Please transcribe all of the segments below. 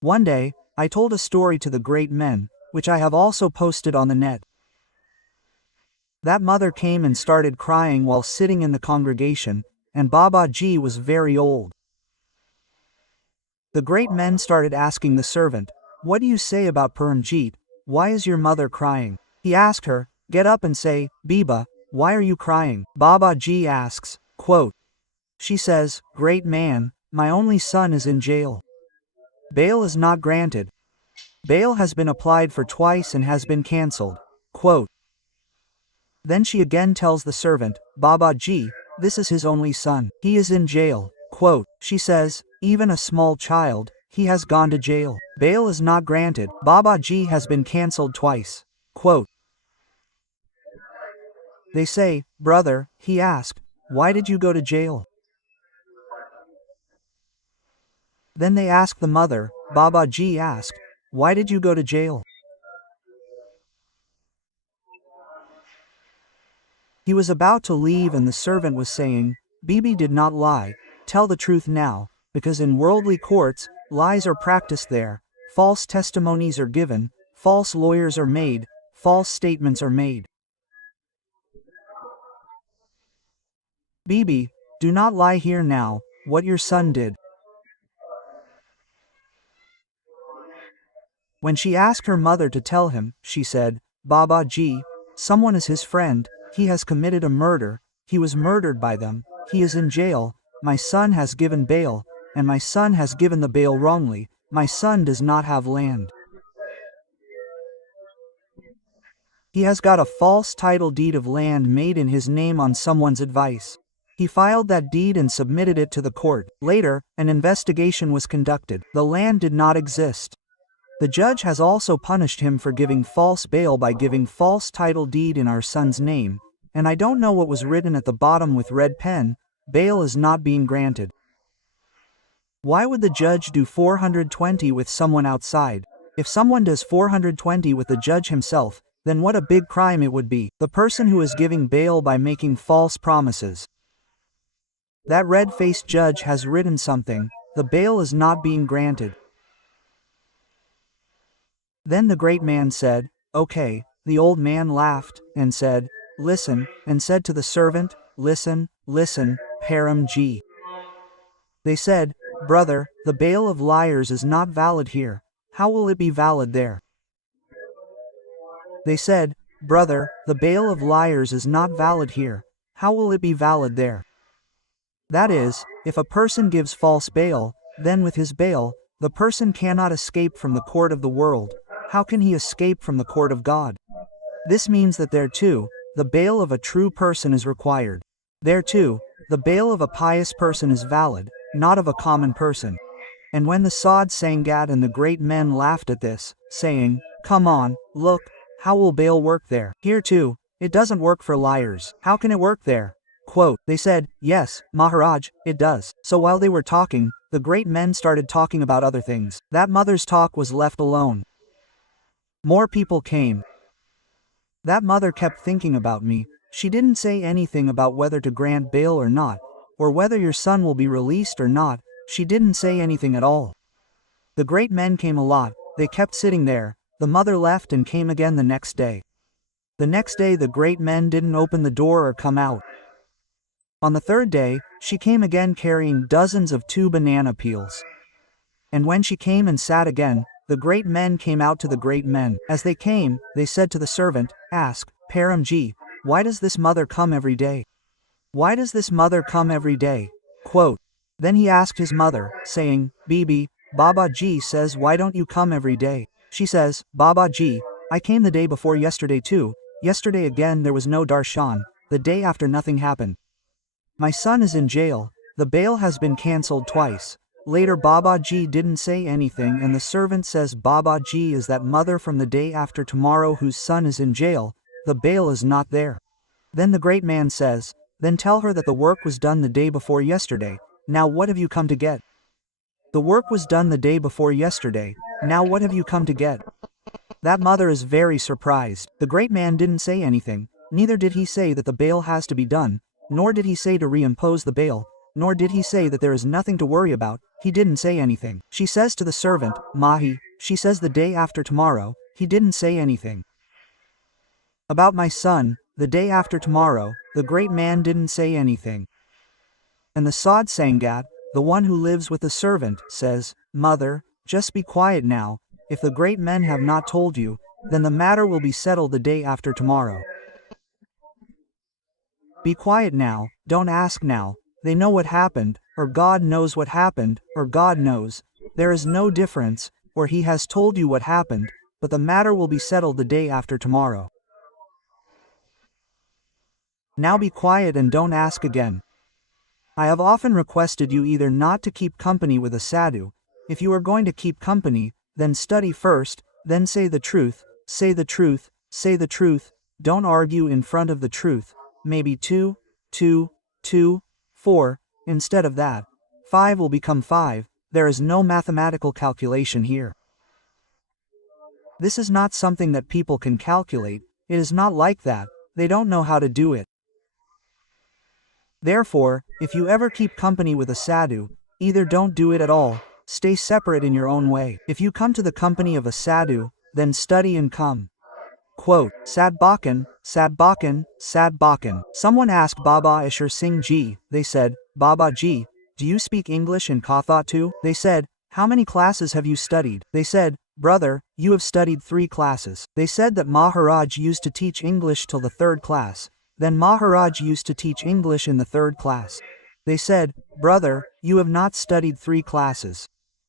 One day, I told a story to the great men, which I have also posted on the net. That mother came and started crying while sitting in the congregation, and Baba Ji was very old. The great men started asking the servant, "What do you say about Paramjit? Why is your mother crying?" He asked her, "Get up and say, Biba, why are you crying?" Baba Ji asks, quote, she says, "Great man, my only son is in jail. Bail is not granted. Bail has been applied for twice and has been cancelled." Quote. Then she again tells the servant, "Baba Ji, this is his only son. He is in jail." Quote. She says, "Even a small child, he has gone to jail. Bail is not granted. Baba Ji has been cancelled twice." Quote. They say, "Brother," he asked, "why did you go to jail?" Then they ask the mother, Baba Ji asked, "Why did you go to jail?" He was about to leave and the servant was saying, "Bibi did not lie, tell the truth now, because in worldly courts, lies are practiced there, false testimonies are given, false lawyers are made, false statements are made. Bibi, do not lie here now, what your son did." When she asked her mother to tell him, she said, "Baba Ji, someone is his friend, he has committed a murder, he was murdered by them, he is in jail, my son has given bail, and my son has given the bail wrongly, my son does not have land. He has got a false title deed of land made in his name on someone's advice. He filed that deed and submitted it to the court. Later, an investigation was conducted. The land did not exist. The judge has also punished him for giving false bail by giving false title deed in our son's name, and I don't know what was written at the bottom with red pen, bail is not being granted. Why would the judge do 420 with someone outside? If someone does 420 with the judge himself, then what a big crime it would be. The person who is giving bail by making false promises. That red-faced judge has written something, the bail is not being granted. Then the great man said, "Okay." The old man laughed, and said, "Listen," and said to the servant, "Listen, listen, Param Ji." They said, "Brother, the bail of liars is not valid here, how will it be valid there?" They said, "Brother, the bail of liars is not valid here, how will it be valid there?" That is, if a person gives false bail, then with his bail, the person cannot escape from the court of the world. How can he escape from the court of God? This means that there too, the bail of a true person is required. There too, the bail of a pious person is valid, not of a common person. And when the Sad Sangat and the great men laughed at this, saying, "Come on, look, how will bail work there? Here too, it doesn't work for liars. How can it work there?" Quote, they said, "Yes, Maharaj, it does." So while they were talking, the great men started talking about other things. That mother's talk was left alone. More people came. That mother kept thinking about me. She didn't say anything about whether to grant bail or not, or whether your son will be released or not. She didn't say anything at all. The great men came a lot, they kept sitting there. The mother left and came again the next day. The next day the great men didn't open the door or come out. On the third day, she came again carrying dozens of 2 banana peels. And when she came and sat again, the great men came out to the great men. As they came, they said to the servant, "Ask, Param Ji, why does this mother come every day? Why does this mother come every day?" Quote. Then he asked his mother, saying, "Bibi, Baba Ji says why don't you come every day?" She says, "Baba Ji, I came the day before yesterday too, yesterday again there was no darshan, the day after nothing happened. My son is in jail, the bail has been cancelled twice." Later Baba Ji didn't say anything and the servant says Baba Ji is that mother from the day after tomorrow whose son is in jail, the bail is not there. Then the great man says, "Then tell her that the work was done the day before yesterday, now what have you come to get?" The work was done the day before yesterday, now what have you come to get? That mother is very surprised. The great man didn't say anything, neither did he say that the bail has to be done, nor did he say to reimpose the bail, nor did he say that there is nothing to worry about. he didn't say anything. She says to the servant, Mahi, she says the day after tomorrow, he didn't say anything. About my son, the day after tomorrow, the great man didn't say anything. And the Sad Sangat, the one who lives with the servant, says, Mother, just be quiet now, if the great men have not told you, then the matter will be settled the day after tomorrow. Be quiet now, don't ask now, they know what happened, or God knows what happened, or God knows. There is no difference, or he has told you what happened, but the matter will be settled the day after tomorrow. Now be quiet and don't ask again. I have often requested you either not to keep company with a sadhu. If you are going to keep company, then study first, then say the truth, say the truth, say the truth, don't argue in front of the truth, maybe 2, 2, 2, 4, instead of that. 5 will become 5, there is no mathematical calculation here. This is not something that people can calculate, it is not like that, they don't know how to do it. Therefore, if you ever keep company with a sadhu, either don't do it at all, stay separate in your own way. If you come to the company of a sadhu, then study and come. Quote, Sad Bakan, Sad Bakan, Sad Bakan. Someone asked Baba Ishar Singh Ji, they said, Baba Ji, do you speak English in Katha too? They said, how many classes have you studied? They said, brother, you have studied 3 classes. They said that Maharaj used to teach English till the 3rd class. Then Maharaj used to teach English in the 3rd class. They said, brother, you have not studied 3 classes.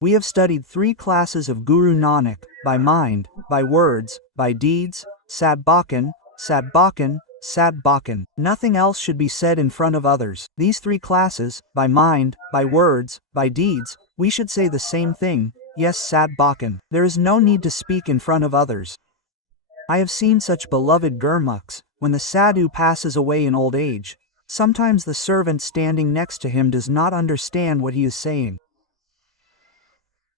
We have studied 3 classes of Guru Nanak, by mind, by words, by deeds, Sad Bakan, Sad Bakan, Sad Bakan. Nothing else should be said in front of others. These 3 classes, by mind, by words, by deeds, we should say the same thing, yes Sad Bakan. There is no need to speak in front of others. I have seen such beloved Gurmukhs, when the sadhu passes away in old age, sometimes the servant standing next to him does not understand what he is saying.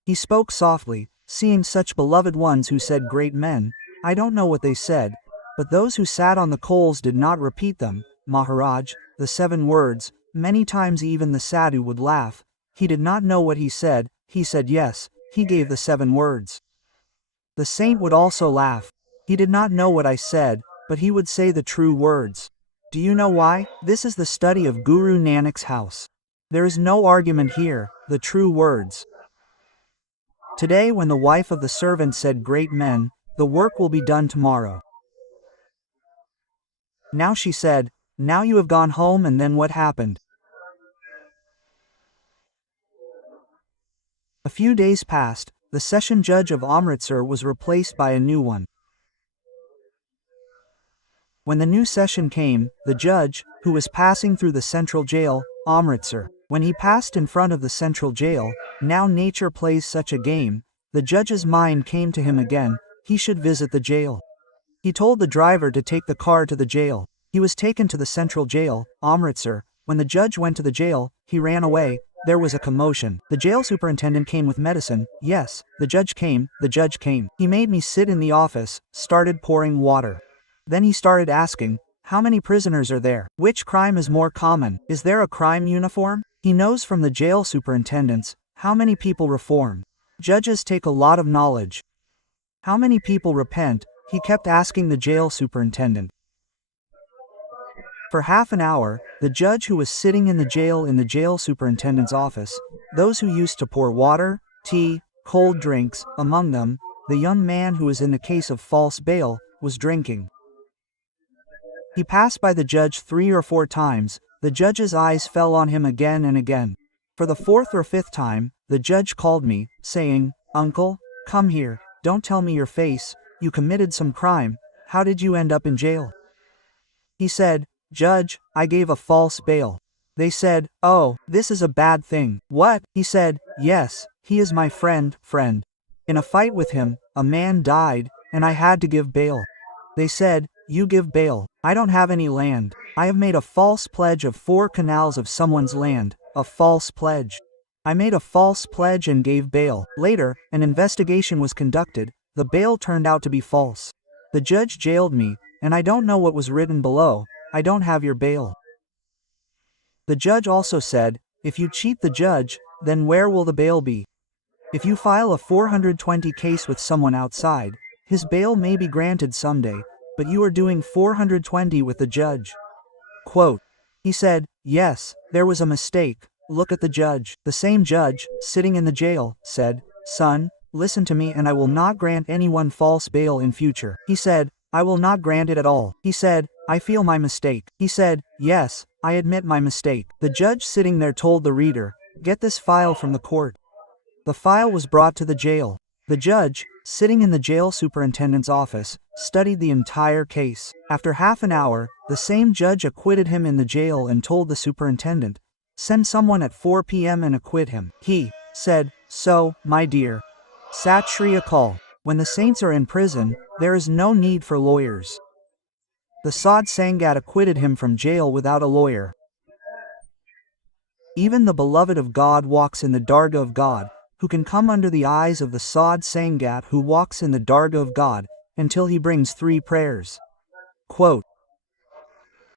He spoke softly, seeing such beloved ones who said great men, I don't know what they said, but those who sat on the coals did not repeat them, Maharaj, the 7 words, many times even the sadhu would laugh, he did not know what he said yes, he gave the 7 words. The saint would also laugh, he did not know what I said, but he would say the true words. Do you know why? This is the study of Guru Nanak's house. There is no argument here, the true words. Today when the wife of the servant said great men, the work will be done tomorrow. Now she said, now you have gone home and then what happened? A few days passed, the session judge of Amritsar was replaced by a new one. When the new session came, the judge, who was passing through the central jail, Amritsar, when he passed in front of the central jail, now nature plays such a game, the judge's mind came to him again, he should visit the jail. He told the driver to take the car to the jail. He was taken to the central jail, Amritsar. When the judge went to the jail, he ran away, there was a commotion. The jail superintendent came with medicine, yes, the judge came. He made me sit in the office, started pouring water. Then he started asking, how many prisoners are there? Which crime is more common? Is there a crime uniform? He knows from the jail superintendents, how many people reform. Judges take a lot of knowledge. How many people repent? He kept asking the jail superintendent. For half an hour, the judge who was sitting in the jail superintendent's office, those who used to pour water, tea, cold drinks, among them, the young man who was in the case of false bail, was drinking. He passed by the judge 3 or 4 times, the judge's eyes fell on him again and again. For the 4th or 5th time, the judge called me, saying, Uncle, come here, don't tell me your face, you committed some crime, how did you end up in jail? He said, Judge, I gave a false bail. They said, oh, this is a bad thing. What? He said, yes, he is my friend. In a fight with him, a man died, and I had to give bail. They said, you give bail. I don't have any land. I have made a false pledge of 4 canals of someone's land, a false pledge. I made a false pledge and gave bail. Later, an investigation was conducted, the bail turned out to be false. The judge jailed me, and I don't know what was written below, I don't have your bail. The judge also said, if you cheat the judge, then where will the bail be? If you file a 420 case with someone outside, his bail may be granted someday, but you are doing 420 with the judge. Quote. He said, yes, there was a mistake, look at the judge. The same judge, sitting in the jail, said, son, listen to me and I will not grant anyone false bail in future. He said, I will not grant it at all. He said, I feel my mistake. He said, yes, I admit my mistake. The judge sitting there told the reader, get this file from the court. The file was brought to the jail. The judge, sitting in the jail superintendent's office, studied the entire case. After half an hour, the same judge acquitted him in the jail and told the superintendent, send someone at 4 p.m. and acquit him. He said, so, my dear, Sat Shri Akal. When the saints are in prison, there is no need for lawyers. The Sadh Sangat acquitted him from jail without a lawyer. Even the beloved of God walks in the Dargah of God, who can come under the eyes of the Sadh Sangat who walks in the Dargah of God, until he brings 3 prayers. Quote,